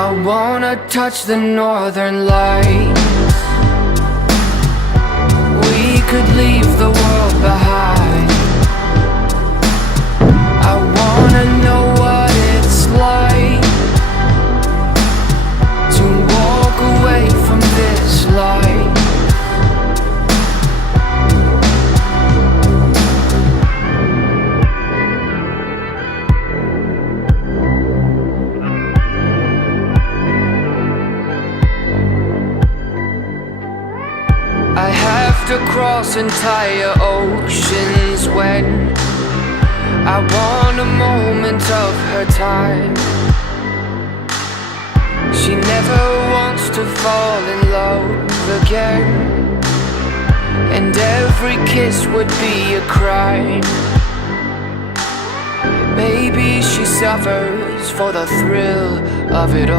I wanna touch the northern lights. We could leave the world behind. I wanna know what it's like to walk away from this life. I have to cross entire oceans when I want a moment of her time. She never wants to fall in love again, and every kiss would be a crime. Maybe she suffers for the thrill of it all.